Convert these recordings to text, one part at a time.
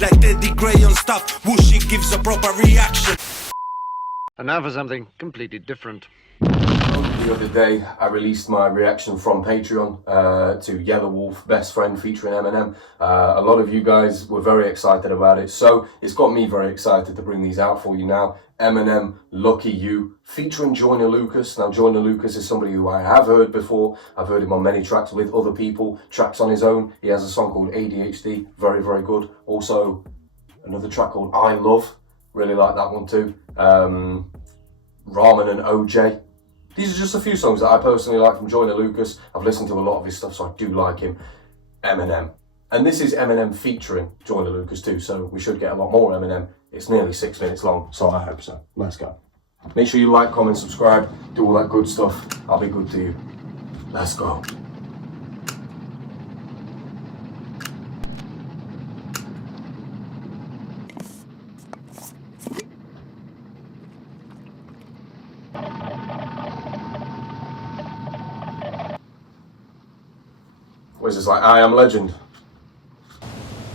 Like geddytrey on stuff, Whooshy gives a proper reaction. And now for something completely different. The other day, I released my reaction from Patreon to Yellow Wolf, Best Friend featuring Eminem. A lot of you guys were very excited about it, so it's got me very excited to bring these out for you now. Eminem, Lucky You, featuring Joyner Lucas. Now, Joyner Lucas is somebody who I have heard before. I've heard him on many tracks with other people, tracks on his own. He has a song called ADHD, very, very good. Also, another track called I Love, really like that one too. Ramen and OJ. These are just a few songs that I personally like from Joyner Lucas. I've listened to a lot of his stuff, so I do like him. Eminem. And this is Eminem featuring Joyner Lucas too, so we should get a lot more Eminem. It's nearly 6 minutes long, so I hope so. Let's go. Make sure you like, comment, subscribe, do all that good stuff. I'll be good to you. Let's go. What is this, like I Am Legend?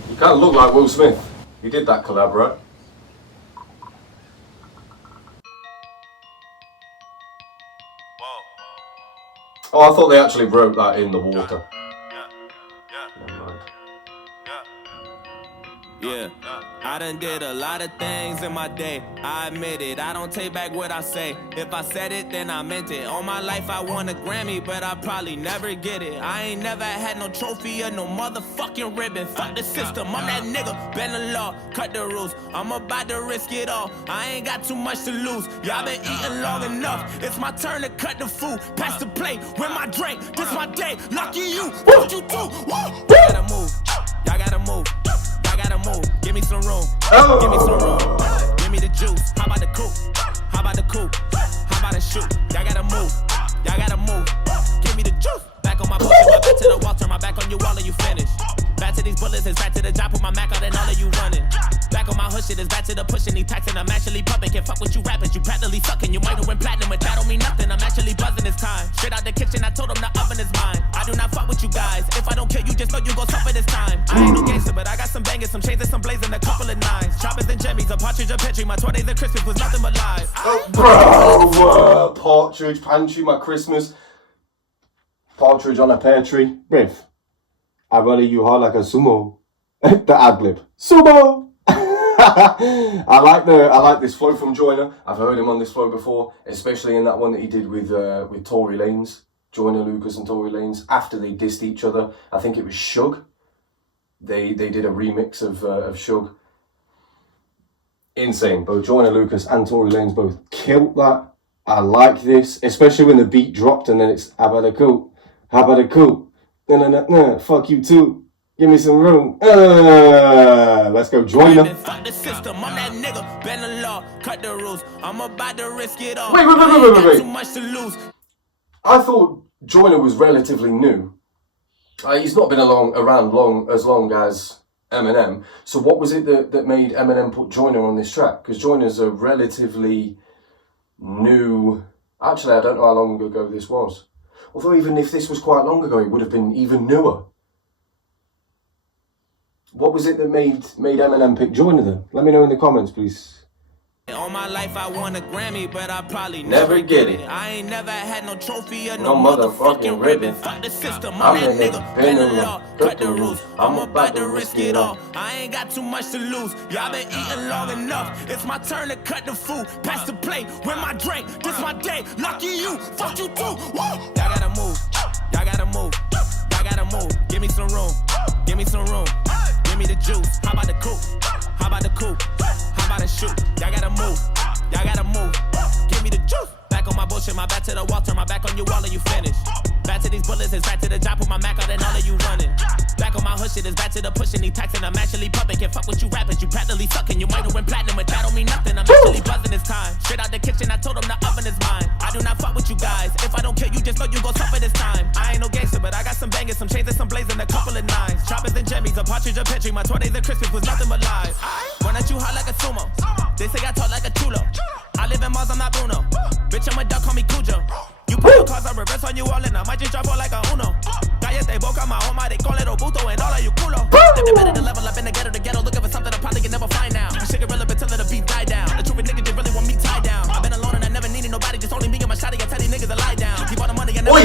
You kind of look like Will Smith. He did that collab, right? Oh, I thought they actually wrote that in the water. Never mind. Yeah, I done did a lot of things in my day, I admit it, I don't take back what I say. If I said it, then I meant it. All my life I won a Grammy, but I probably never get it. I ain't never had no trophy or no motherfucking ribbon. Fuck the system, I'm that nigga, bend the law, cut the rules. I'm about to risk it all, I ain't got too much to lose. Y'all been eating long enough, it's my turn to cut the food. Pass the plate, with my drink, this my day. Lucky you, what you do? Y'all gotta move, y'all gotta move. Gotta move, give me some room, give me some room, give me the juice. How about the coupe? How about the coupe? How about the shoot? Y'all gotta move, y'all gotta move, give me the juice. Back on my bullshit, my back to the wall, turn my back on you, all of you finish. Back to these bullets, it's back to the job, put my Mac out and all of you running. Back on my hood shit, it's back to the pushing, these taxing, I'm actually pumping. Can't fuck with you rappers, you practically sucking. You might have went platinum, but that don't mean nothing, I'm actually buzzing this time. Straight out the kitchen, I told them the oven is mine. I do not fuck with you guys, if I don't kill you, just know you gon' suffer this time. I ain't no gangster, but I got some bangers, some chains and some blazing, a couple of nines. Choppers and jimmies, a partridge, a petri, my 20s and Christmas was nothing but lies. Bro, partridge, pantry, my Christmas. Partridge on a pear tree. Riff. I rather you hard like a sumo. The ad-lib. Sumo! I like this flow from Joyner. I've heard him on this flow before, especially in that one that he did with Tory Lanez. Joyner Lucas and Tory Lanez, after they dissed each other. I think it was Shug. They did a remix of Shug. Insane. Both Joyner Lucas and Tory Lanez both killed that. I like this, especially when the beat dropped and then it's how about a cool? How about a cool? Nah, fuck you too. Give me some room. Let's go, Joyner. Fuck the system, I'm that nigga, bend the law, cut the rules. I'm about to risk it all. Wait. Too much to lose. I thought Joyner was relatively new. He's not been around as long as Eminem. So what was it that made Eminem put Joyner on this track? Because Joyner's a relatively new... Actually, I don't know how long ago this was. Although even if this was quite long ago, it would have been even newer. What was it that made Eminem pick Joyner then? Let me know in the comments, please. All my life I won a Grammy, but I probably Never get it. I ain't never had no trophy or No motherfucking ribbon. Fuck the system, I'm that that nigga, nigga, bend the bend the law, law, cut the rules. I'm about to risk it all. I ain't got too much to lose. Y'all been eating long enough. It's my turn to cut the food. Pass the plate with my drink. This my day. Lucky you, fuck you too. Y'all gotta move. Y'all gotta move. Y'all gotta move. Give me some room. Give me some room. Give me the juice. How about the coupe? How about the coupe? How about the shoot? Y'all gotta move. Y'all gotta move. Give me the juice. Back on my bullshit, my back to the wall, turn my back on you, all of you finish. Back to these bullets, it's back to the job, put my Mac out and all of you running. Back on my hood shit, it's back to the pushing, these taxing, I'm actually pumping. Can't fuck with you rappers, you practically sucking. You might have went platinum, but that don't mean nothing, I'm actually buzzing this time. Straight out the kitchen, I told them the oven is mine. I do not fuck with you guys, if I don't kill you, just know you gon' suffer this time. I ain't no gangster, but I got some bangers, some chains and some blazing, a couple of nines. Choppers and jimmies, a partridge, a petri, my 20s and Christmas was nothing but lies. Run at you hot like a sumo, they say I talk like a chulo. I live in Mars, I'm not Bruno. Bitch, I'm a duck, call me Cujo. You put your cars, I reverse on you all and I might just drop all like a Uno. Cállate boca, my home, they call it Obuto and all of you culo. Never better to level up in the ghetto, looking for something to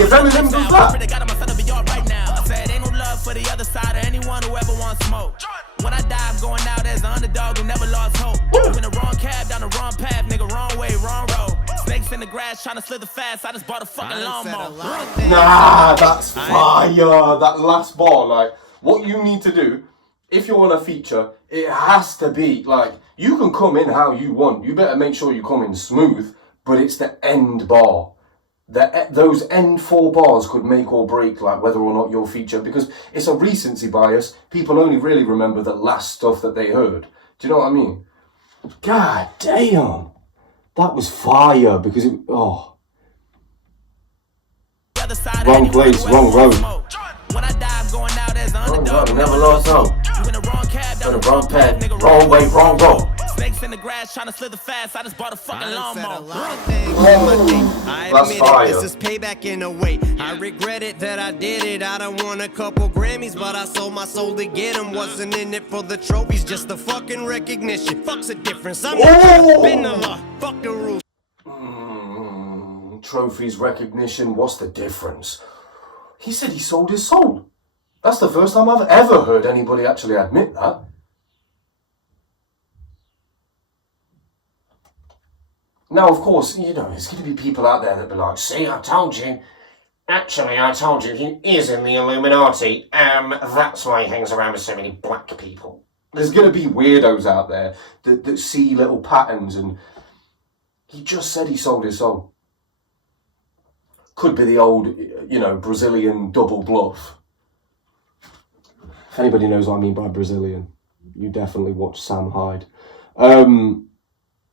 if Eminem does that. I said ain't no love for the other side or anyone who ever wants smoke. When I die, I'm going out as an underdog who never lost hope. You in the wrong cab, down the wrong path, nigga, wrong way, wrong road. Snakes in the grass trying to slither fast. I just bought a fucking lawnmower. Nah, that's fire. That last bar, like, what you need to do, if you're on a feature, it has to be, like, you can come in how you want. You better make sure you come in smooth, but it's the end bar. Those end 4 bars could make or break, like, whether or not you're featured, because it's a recency bias. People only really remember the last stuff that they heard. Do you know what I mean? God damn. That was fire, because it, oh. Wrong place, wrong road. When I die, I'm going out as an underdog. Never lost hope. You in the wrong cab, down the wrong path, wrong way, wrong road. Snakes in the grass trying to slither fast. I just bought a fucking lawnmower. That's fire. This is payback in a way. I regret it that I did it. I done won a couple Grammys, but I sold my soul to get them. Wasn't in it for the trophies, just the fucking recognition. Fuck's the difference. I'm not been the law. Fuck the rules. Trophies, recognition, what's the difference? He said he sold his soul. That's the first time I've ever heard anybody actually admit that. Now, of course, you know, there's going to be people out there that be like, see, I told you. Actually, I told you he is in the Illuminati. That's why he hangs around with so many black people. There's going to be weirdos out there that see little patterns, and he just said he sold his soul. Could be the old, you know, Brazilian double bluff. If anybody knows what I mean by Brazilian, you definitely watch Sam Hyde.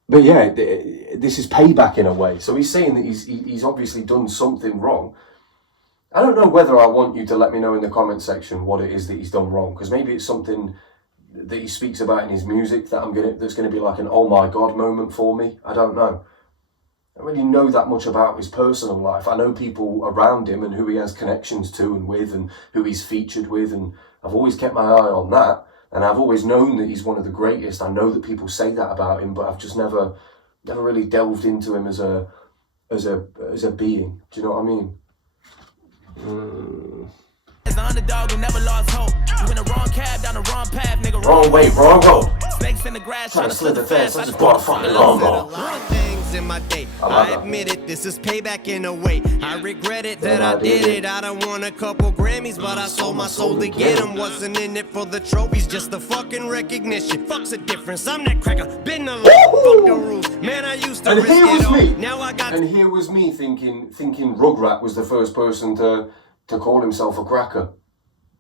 But yeah, this is payback in a way. So he's saying that he's obviously done something wrong. I don't know whether I want you to let me know in the comment section what it is that he's done wrong, because maybe it's something that he speaks about in his music that that's going to be like an oh my god moment for me. I don't know. I don't really know that much about his personal life. I know people around him and who he has connections to and with and who he's featured with, and I've always kept my eye on that, and I've always known that he's one of the greatest. I know that people say that about him, but I've just never really delved into him as a being. Do you know what I mean? As an underdog who never lost hope. You in the wrong cab, down the wrong path, nigga. Wrong way, wrong road. Snakes in the grass Trying to slither fast. I just bought a fucking lawnmower. In my day, I admit it, this is payback in a way. I regret it that I did it. I done won a couple Grammys, but I sold my soul to get them. Wasn't in it for the trophies, just the fucking recognition. Fuck's the difference. I'm that cracker, been the law. Fuck the rules. Man, I used to risk it all. Now I got. And here was me thinking Rugrat was the first person to call himself a cracker.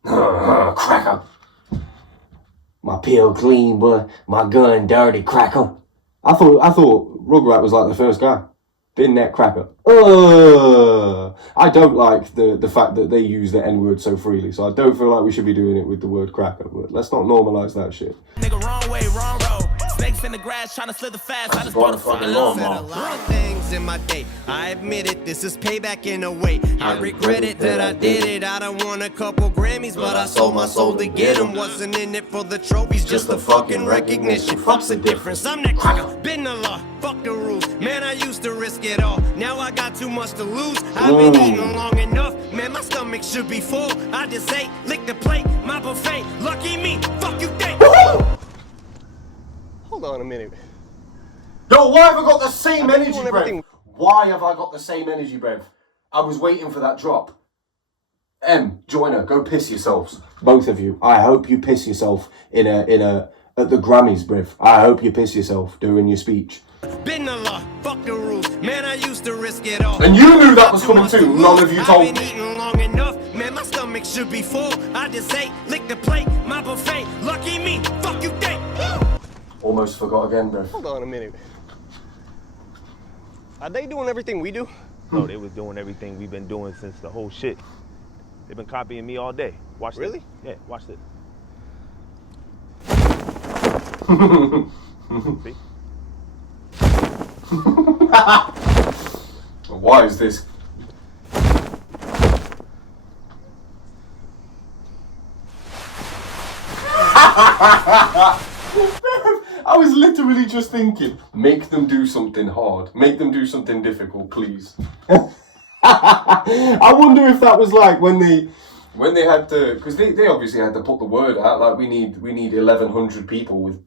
Cracker. My pill clean, but my gun dirty, cracker. I thought Rugrat was like the first guy. Bin that cracker. I don't like the fact that they use the N-word so freely, so I don't feel like we should be doing it with the word cracker, but let's not normalise that shit. Nigga, wrong way, wrong road. Snakes in the grass trying to slither fast. I just bought a fucking lawnmower. Wrong things in my day. I admit it, this is payback in a way. I regret it that I did it. I done won a couple Grammys, but I sold my soul to get them. Wasn't in it for the trophies, just the fucking recognition. Fuck's the difference. I'm that cracker, been the law. Fuck the rules. Man, I used to risk it all. Now I got too much to lose. I've been eating long enough. Man, my stomach should be full. I just ate, lick the plate, my buffet. Lucky me, fuck you think. Hold on a minute. Yo, why have I got the same energy, Brev? Why have I got the same energy, Brev? I was waiting for that drop. Joyner, go piss yourselves. Both of you. I hope you piss yourself at the Grammys, Brev. I hope you piss yourself during your speech. Been the law, fuck the rules. Man, I used to risk it all. And you knew that was coming too. None of you told me. I've been eating long enough. Man, my stomach should be full. I just ate, lick the plate, my buffet. Lucky me, fuck you think. Almost forgot again, Brev. Hold on a minute. Are they doing everything we do? No, they was doing everything we've been doing since the whole shit. They've been copying me all day. Watch Really? this. Yeah, watch this. See? Why is this? I was literally just thinking, make them do something hard. Make them do something difficult, please. I wonder if that was like when they had to, because they obviously had to put the word out, like we need 1,100 people with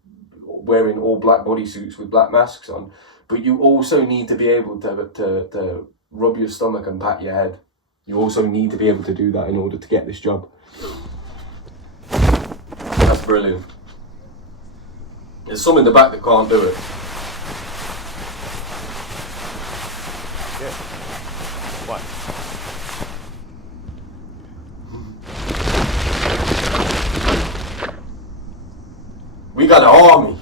wearing all black bodysuits with black masks on, but you also need to be able to rub your stomach and pat your head. You also need to be able to do that in order to get this job. That's brilliant. There's some in the back that can't do it. Yeah. What? We got an army.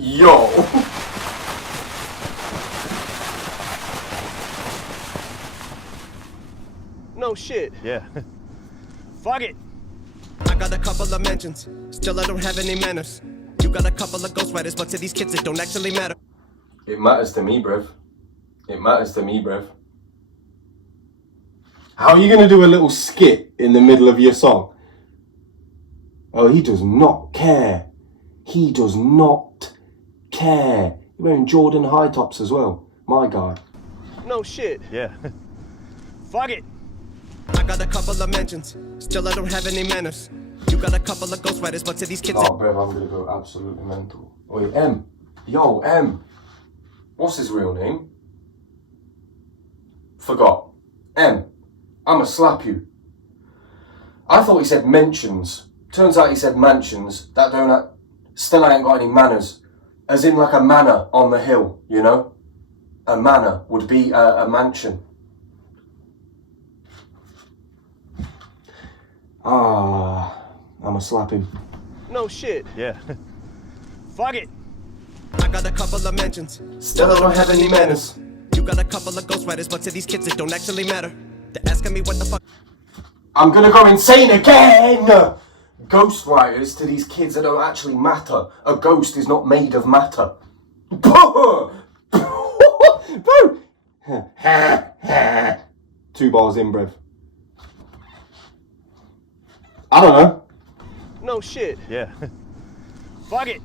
Yo. No shit. Yeah. Fuck it. I got a couple of mentions, still I don't have any manners. You got a couple of ghostwriters, but to these kids it don't actually matter. It matters to me, bruv. It matters to me, bruv. How are you going to do a little skit in the middle of your song? Oh, he does not care. He does not care. You're wearing Jordan high tops as well. My guy. No shit. Yeah. Fuck it. I got a couple of mentions, still I don't have any manners. You got a couple of ghostwriters, but to these kids... Oh, bruv, I'm going to go absolutely mental. Wait, M. Yo, M. What's his real name? Forgot. M. I'ma slap you. I thought he said mentions. Turns out he said mansions. That don't... Still ain't got any manners. As in like a manor on the hill, you know? A manor would be a mansion. I'ma slap him. No shit. Yeah. Fuck it. I got a couple of mentions, Still I don't have any manners. you got a couple of ghostwriters, but to these kids it don't actually matter. They're asking me what the fuck... I'm gonna go insane again! Ghostwriters to these kids that don't actually matter. A ghost is not made of matter. Bro! 2 bars in, bruv. I don't know. No shit. Yeah. Fuck it.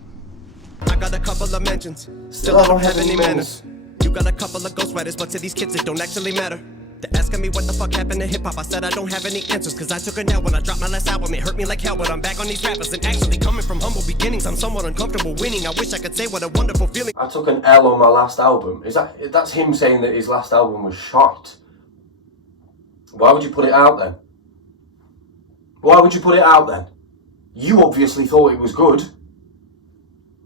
I got a couple of mentions, still I don't have any manners. You got a couple of ghostwriters, but to these kids it don't actually matter. They're asking me what the fuck happened to hip-hop. I said I don't have any answers, cause I took a nap when I dropped my last album. It hurt me like hell, but I'm back on these rappers. And actually coming from humble beginnings, I'm somewhat uncomfortable winning. I wish I could say what a wonderful feeling. I took an L on my last album. That's him saying that his last album was shite. Why would you put it out then? Why would you put it out then? You obviously thought it was good.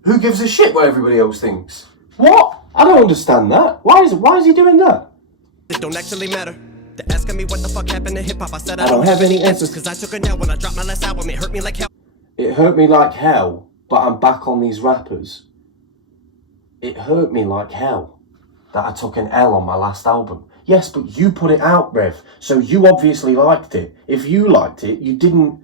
Who gives a shit what everybody else thinks? What? I don't understand that. Why is he doing that? It don't actually matter. They're asking me what the fuck happened to hip-hop. I said I don't have any answers. cause I took a nap when I dropped my last album. It hurt me like hell. It hurt me like hell, but I'm back on these rappers. It hurt me like hell that I took an L on my last album. Yes, but you put it out, Rev, so you obviously liked it. If you liked it, you didn't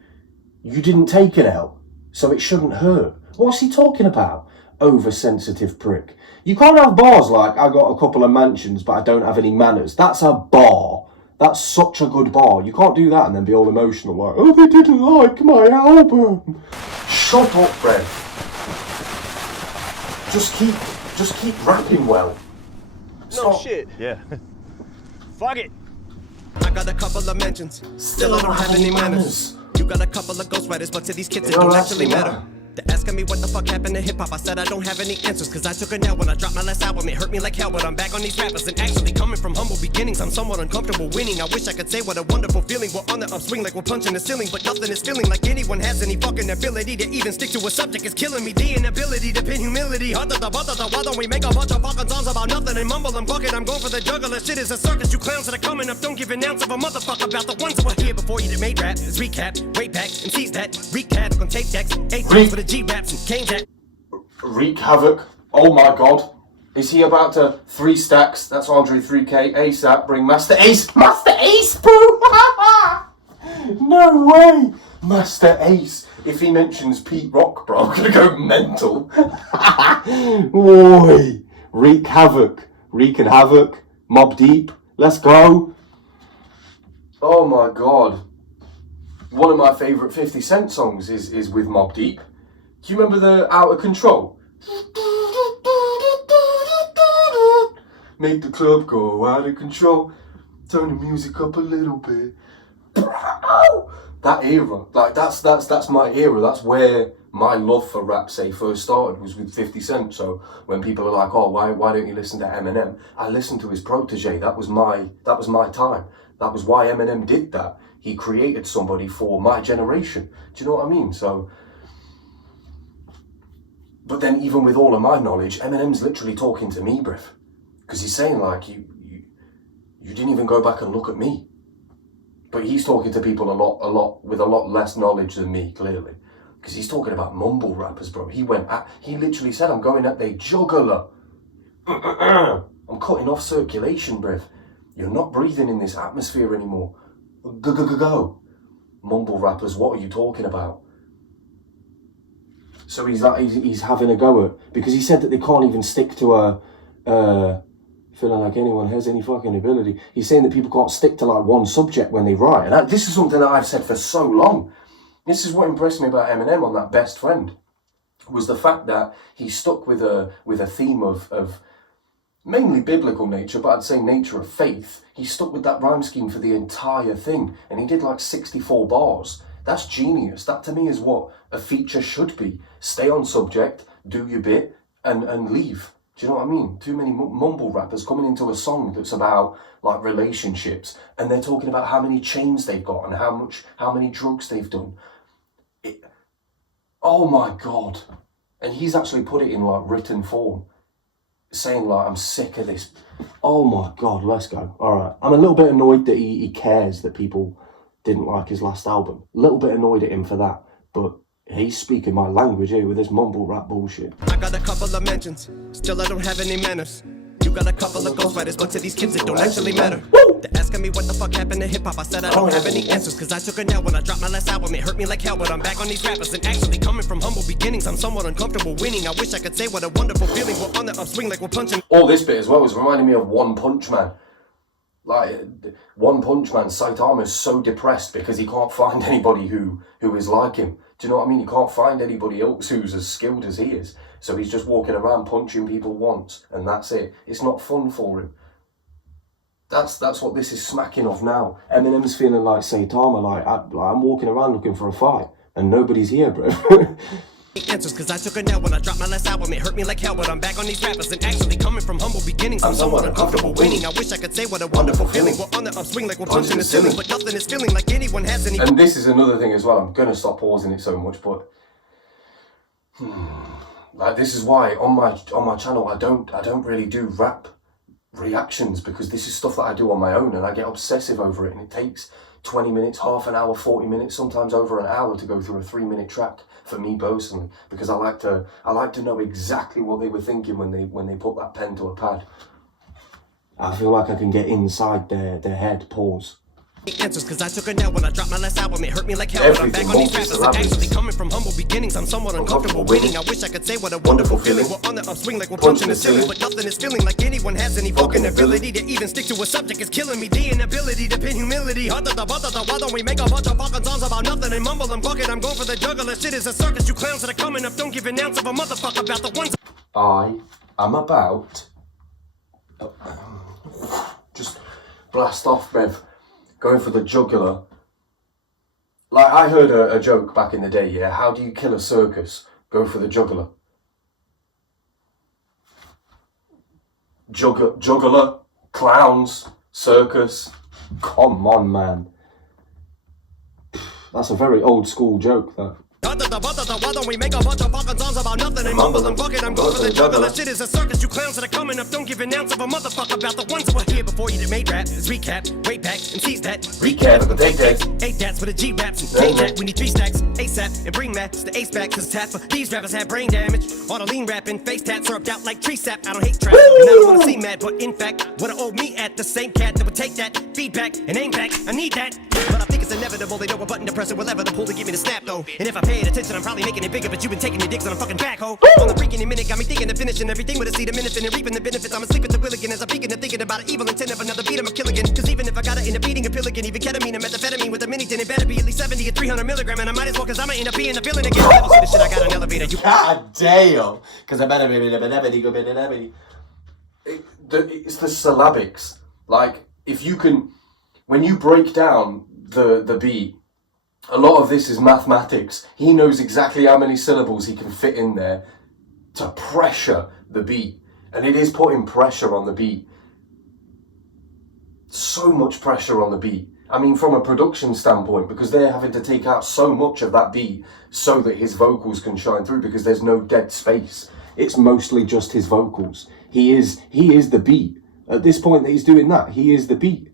take an L, so it shouldn't hurt. What's he talking about? Oversensitive prick. You can't have bars like, I got a couple of mansions, but I don't have any manners. That's a bar. That's such a good bar. You can't do that and then be all emotional like, oh, they didn't like my album. Shut up, Rev. Just keep rapping well. No Stop. shit. Yeah. Fuck it. I got a couple of mentions, still I don't have any manners. You got a couple of ghostwriters, but to these kids it don't actually matter. They're asking me what the fuck happened to hip-hop. I said I don't have any answers, cause I took a nap when I dropped my last album. It hurt me like hell, but I'm back on these rappers. And actually coming from humble beginnings, I'm somewhat uncomfortable winning. I wish I could say what a wonderful feeling. We're on the upswing like we're punching the ceiling, but nothing is feeling like anyone has any fucking ability to even stick to a subject. It's killing me, the inability to pin humility. Why don't we make a bunch of fucking songs about nothing and mumble and fuck it? I'm going for the juggler. Shit is a circus, you clowns that are coming up. Don't give an ounce of a motherfucker about the ones that were here before you that made rap. It's recap, way back, and seize that. Recap on tape decks, 8 times for the G-raps and Kane. Wreak havoc. Oh my god. Is he about to 3 stacks? That's Andre 3K. ASAP. Bring Master Ace. Master Ace, bro! No way! Master Ace. If he mentions Pete Rock, bro, I'm gonna go mental. Oi. Wreak havoc. Wreaking havoc. Mobb Deep, let's go. Oh my god. One of my favourite 50 Cent songs is with Mobb Deep. Do you remember the Out of Control? Make the club go out of control. Turn the music up a little bit. That era, like that's my era. That's where my love for rap, say, first started, was with 50 Cent. So when people are like, oh, why don't you listen to Eminem? I listened to his protege. That was my time. That was why Eminem did that. He created somebody for my generation. Do you know what I mean? So, but then even with all of my knowledge, Eminem's literally talking to me, bruv. Because he's saying like, you didn't even go back and look at me. But he's talking to people with a lot less knowledge than me, clearly. Because he's talking about mumble rappers, bro. He literally said, I'm going at their jugular. I'm cutting off circulation, bruv. You're not breathing in this atmosphere anymore. Go. Mumble rappers, what are you talking about? So he's having a go at, because he said that they can't even stick to feeling like anyone has any fucking ability. He's saying that people can't stick to like one subject when they write. And this is something that I've said for so long. This is what impressed me about Eminem on that Best Friend, was the fact that he stuck with a theme of mainly biblical nature, but I'd say nature of faith. He stuck with that rhyme scheme for the entire thing, and he did like 64 bars. That's genius. That to me is what a feature should be. Stay on subject, do your bit, and leave. Do you know what I mean? Too many mumble rappers coming into a song that's about like relationships, and they're talking about how many chains they've got and how many drugs they've done. Oh my god. And he's actually put it in like written form, saying like, I'm sick of this. Oh my god, let's go. Alright. I'm a little bit annoyed that he cares that people didn't like his last album. A little bit annoyed at him for that, but he's speaking my language here with this mumble rap bullshit. I got a couple of mentions, still I don't have any manners. You got a couple of ghostwriters, but to these kids it don't actually matter. They're asking me what the fuck happened to hip-hop. I said I don't have any answers, cause I took a L when I dropped my last album. It hurt me like hell, but I'm back on these rappers. And actually coming from humble beginnings, I'm somewhat uncomfortable winning. I wish I could say what a wonderful feeling. We're on the upswing like we're punching. All this bit as well was reminding me of One Punch Man. Like, One Punch Man, Saitama's so depressed because he can't find anybody who is like him. Do you know what I mean? He can't find anybody else who's as skilled as he is. So he's just walking around punching people once, and that's it. It's not fun for him. That's what this is smacking of now. Eminem's feeling like Saitama, like I'm walking around looking for a fight, and nobody's here, bro. Answers, cause I took a L when I dropped my last album. It hurt me like hell, but I'm back on these rappers. And actually coming from humble beginnings, I'm somewhat uncomfortable winning. I wish I could say what a wonderful feeling. We're on the upswing like we're punching the ceiling, but nothing is feeling like anyone has any. And this is another thing as well. I'm gonna stop pausing it so much, but like this is why on my channel I don't really do rap reactions, because this is stuff that I do on my own, and I get obsessive over it, and it takes 20 minutes, half an hour, 40 minutes, sometimes over an hour to go through a 3-minute track for me personally, because I like to know exactly what they were thinking when they put that pen to a pad. I feel like I can get inside their head. Pause. Answers, cause I took a L when I dropped my last album. It hurt me like hell, but I'm back on these rappers. And actually coming from humble beginnings, I'm somewhat uncomfortable winning. I wish I could say what a wonderful feeling. We're on the upswing like we're punching the ceiling, but nothing is feeling like anyone has any fucking ability to even stick to a subject is killing me. The inability to pin humility. Why don't we make a bunch of fucking songs about nothing and mumble and bucket? I'm going for the juggler. Shit is a circus. You clowns that are coming up don't give an ounce of a motherfucker about the ones. I am about just blast off, Bev. Going for the jugular. Like, I heard a joke back in the day, yeah? How do you kill a circus? Go for the jugular. Jugular, clowns, circus. Come on, man. That's a very old school joke, that. Why don't we make a bunch of fucking songs about nothing and mumble and bucket? I'm going for the juggler. Shit is a circus. You clowns that are coming up don't give an ounce of a motherfucker about the ones that were here before you that made rap. It's recap, way back, and seize that. Recap of the take takes. 8 dats with a G raps and K that. We need 3 stacks, ASAP, and bring Max the ace back. Cause tap for these rappers have brain damage. All the lean rapping, face tats syrupped out like tree sap. I don't hate trap, and I don't wanna see mad, but in fact, what I owe me at the same cat that would take that feedback and aim back. I need that, but I think it's inevitable. They know what button to press and whatever the pull to give me the snap though. And if I paid attention, I'm probably making it bigger, but you've been taking your dicks on a fucking backhoe. On the freaking minute, got me thinking of finishing everything with a seed of minute and reaping the benefits. I'm asleep at the wheel again as I'm peeking and thinking about an evil intent of another beat. I'm a kill again. Cause even if I got it in a beating a pill again, even ketamine or methamphetamine with a mini tin, it better be at least 70 or 300 milligram. And I might as well, cause I'ma end up being a villain again. Level to the shit, I got an elevator. God damn. Cause I better be. It's the syllabics. Like, if you can, when you break down the beat, a lot of this is mathematics. He knows exactly how many syllables he can fit in there to pressure the beat. And it is putting pressure on the beat. So much pressure on the beat. I mean, from a production standpoint, because they're having to take out so much of that beat so that his vocals can shine through, because there's no dead space. It's mostly just his vocals. He is the beat. At this point that he's doing that, he is the beat.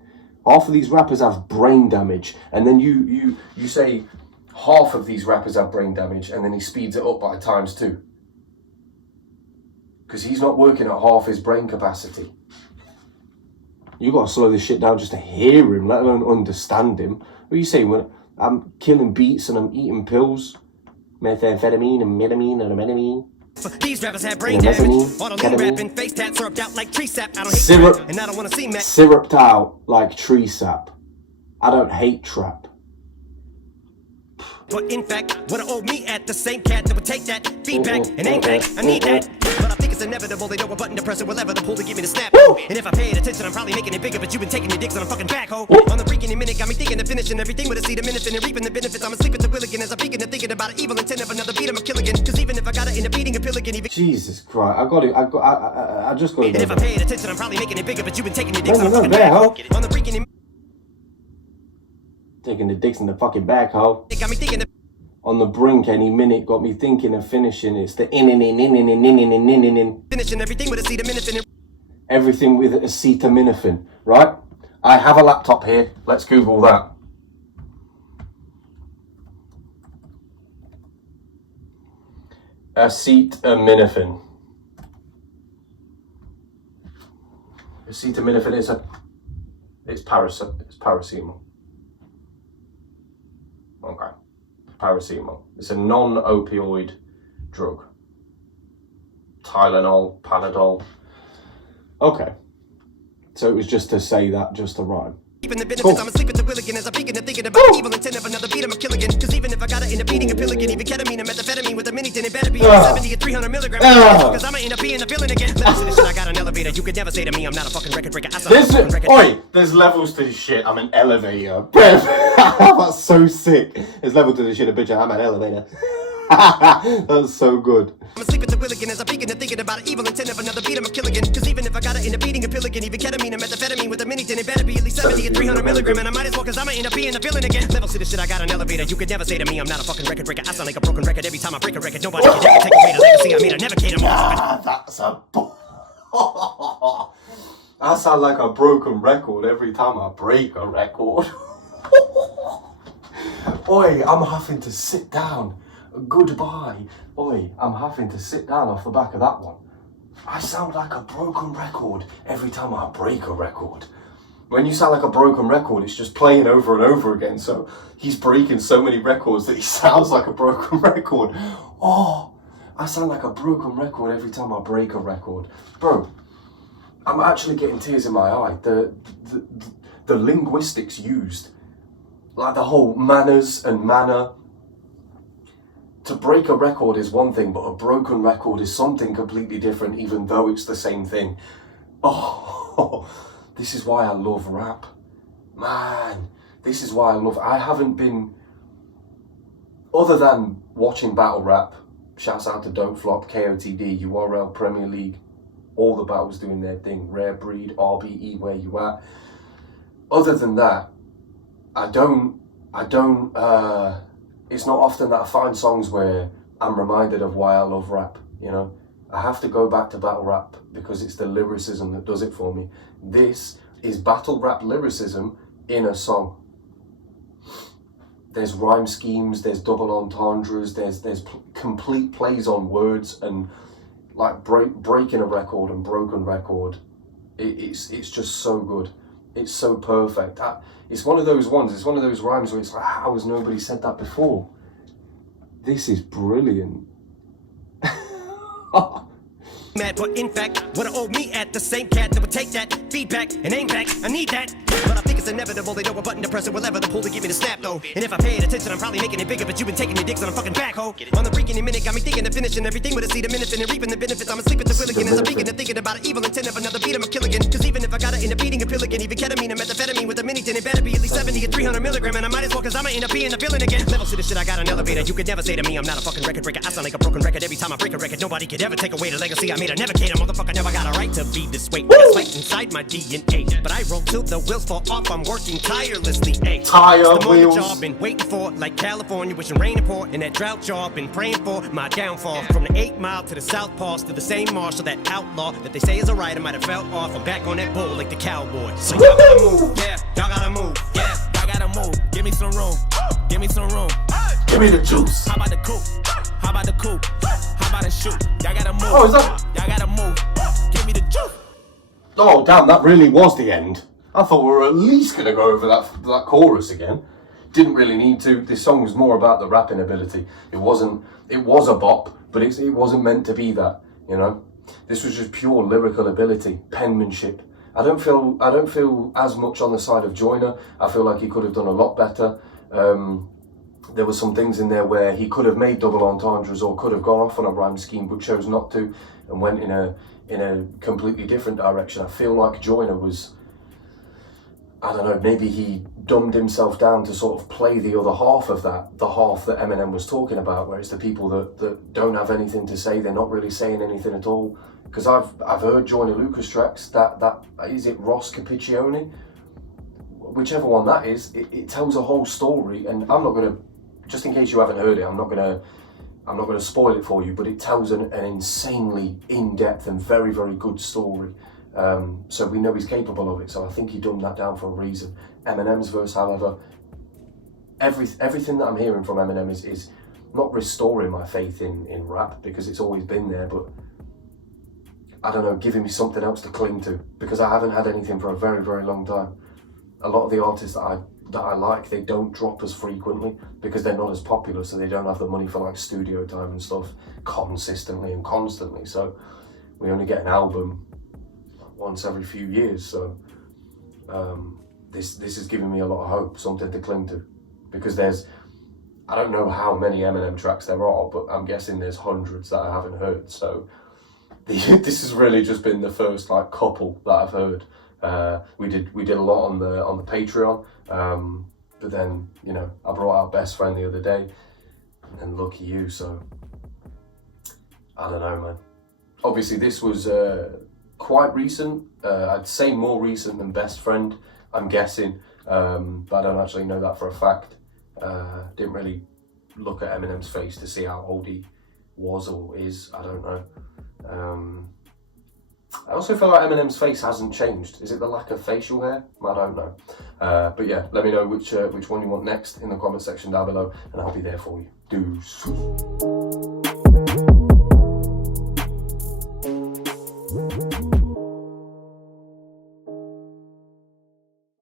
Half of these rappers have brain damage, and then you say half of these rappers have brain damage, and then he speeds it up by ×2. Because he's not working at half his brain capacity. You gotta slow this shit down just to hear him, let alone understand him. What are you saying? When I'm killing beats and I'm eating pills, methamphetamine and metamine and amphetamine. These rappers have brain damage. Auto lean rapping, face tat syruped out like tree sap. I don't hate Syrup, trap, and I don't wanna see Matt. Syruped out like tree sap. I don't hate trap. But in fact, what I owe me at the same cat that would take that feedback and aim back. I need that. But I think it's inevitable. They know what button to press and whatever the pull to give me the snap. And if I paid attention, I'm probably making it bigger, but you've been taking your dicks on a fucking backhoe. On the freaking minute, got me thinking of finishing everything with a seed of minute and reaping the benefits. I'm asleep at the wheel again as I'm peeking and thinking about an evil intent of another beat. I'm a kill again. Cause even if I got it in a beating a pill again, even Jesus Christ, I just got it. and if I paid attention, I'm probably making it bigger, but you've been taking your dicks on a No, fucking there, backhoe. On the freaking taking the dicks in the fucking back hole. it got me thinking of On the brink, any minute, got me thinking of finishing. It's the finishing everything with a seed of minute and everything with acetaminophen, right? I have a laptop here. Let's Google that. Acetaminophen. Acetaminophen is it's paracetamol. Okay. Paracetamol. It's a non-opioid drug. Tylenol, Panadol. Okay. So it was just to say that, just to rhyme. keeping the benefits. I'm asleep at the wheel again as I'm peeking and thinking about evil intent of another beat. I'm a kill again. Cause even if I got it in a beating a pill again, even ketamine and methamphetamine with a mini tin, it better be 70 or 300 milligrams. Cause I'ma end up being a villain again. Listen to this shit, I got an elevator. You could never say to me I'm not a fucking record breaker. I There's levels to this shit. I'm an elevator. That's so sick. There's levels to this shit, bitch. I'm an elevator. That's so good. I'm asleep at the wheel again as I'm peeking and thinking about evil intent of another beat. I'm a kill again. Cause even if I got it in a beating a pill again, even ketamine and methamphetamine with a mini tin, it better be at least 70 or 300 milligrams. And I might as well, cause I'ma end up being a villain again. Levels to this shit, I got an elevator. You could never say to me I'm not a fucking record breaker. I sound like a broken record every time I break a record. Nobody can ever take away the legacy I made. I never cater more. That's a I sound like a broken record every time I break a record. Oi, I'm having to sit down. Goodbye. Oi, I'm having to sit down off the back of that one. I sound like a broken record every time I break a record. When you sound like a broken record, it's just playing over and over again. So he's breaking so many records that he sounds like a broken record. Oh, I sound like a broken record every time I break a record. Bro, I'm actually getting tears in my eye. The linguistics used, like the whole manners and manner. To break a record is one thing, but a broken record is something completely different, even though it's the same thing. Oh, this is why I love rap. Man, this is why I haven't been, other than watching battle rap, shouts out to Dope Flop, KOTD, URL, Premier League, all the battles doing their thing, Rare Breed, RBE, Where You At. Other than that, it's not often that I find songs where I'm reminded of why I love rap, you know? I have to go back to battle rap because it's the lyricism that does it for me. This is battle rap lyricism in a song. There's rhyme schemes, there's double entendres, there's complete plays on words, and like breaking a record and broken record. It's just so good. It's so perfect. It's one of those ones, it's one of those rhymes where it's like, how has nobody said that before? This is brilliant. Mad, but in fact, what I owe me at the same cat that would take that feedback and aim back. I need that, but I think it's inevitable. They know what button to press or whatever to pull to give me the snap though. And if I paid attention, I'm probably making it bigger. But you've been taking your dicks on a fucking backhoe. On the freaking minute, got me thinking of finishing everything with a seed of minutes and reaping the benefits. I'm asleep at the wheel again as I'm beginning thinking about an evil intent of another beat. I'm a killigan. Cause even if I got it in a beating a pill again, even ketamine and methamphetamine with a mini tin, it better be at least 70 or 300 milligram. And I might as well, cause I'ma end up being a villain again. Levels to the shit, I got an elevator. You could never say to me, I'm not a fucking record breaker. I sound like a broken record every time I break a record. Nobody could ever take away the legacy I made. I never cater, motherfucker. Never got a right to be this way. That's fight inside my DNA. But I roll till the wheels fall off. I'm working tirelessly. Ay. Tire It's the moment wheels. y'all been waiting for, like California, wishing rain and pour. And that drought y'all been praying for. My downfall from the 8 Mile to the South Pass to the same marshal, that outlaw that they say is a writer might have fell off. I'm back on that bull like the cowboy. So y'all gotta move, yeah. Y'all gotta move, yeah. I gotta move. Give me some room. Give me some room. Give me the juice. How about the coupe? How about the coupe? How about the shoot? Y'all gotta move. Oh, is that? Y'all gotta move. Give me the juice. Oh, damn, that really was the end. I thought we were at least going to go over that chorus again. Didn't really need to. This song was more about the rapping ability. It was a bop, but it wasn't meant to be that, you know? This was just pure lyrical ability, penmanship. I don't feel as much on the side of Joyner. I feel like he could have done a lot better. There were some things in there where he could have made double entendres or could have gone off on a rhyme scheme, but chose not to and went in a completely different direction. I feel like Joyner was, I don't know, maybe he dumbed himself down to sort of play the other half of that, the half that Eminem was talking about, where it's the people that don't have anything to say, they're not really saying anything at all. Because I've heard Joyner Lucas tracks, that is it Ross Capiccioni? Whichever one that is, it tells a whole story, and I'm not gonna, just in case you haven't heard it, I'm not gonna spoil it for you, but it tells an insanely in-depth and very, very good story. So we know he's capable of it, so I think he dumbed that down for a reason. Eminem's verse, however, everything that I'm hearing from Eminem is not restoring my faith in rap, because it's always been there, but I don't know, giving me something else to cling to, because I haven't had anything for a very, very long time. A lot of the artists that I like, they don't drop as frequently because they're not as popular, so they don't have the money for like studio time and stuff consistently and constantly. So we only get an album once every few years. So this is giving me a lot of hope, something to cling to, because I don't know how many Eminem tracks there are, but I'm guessing there's hundreds that I haven't heard. So this has really just been the first like couple that I've heard. We did a lot on the Patreon, but then, you know, I brought out Best Friend the other day, and lucky you. So I don't know, man. Obviously this was quite recent. I'd say more recent than Best Friend, I'm guessing, but I don't actually know that for a fact. Didn't really look at Eminem's face to see how old he was or is. I don't know. I also feel like Eminem's face hasn't changed. Is it the lack of facial hair? I don't know. But yeah, let me know which one you want next in the comment section down below, and I'll be there for you. Deuce.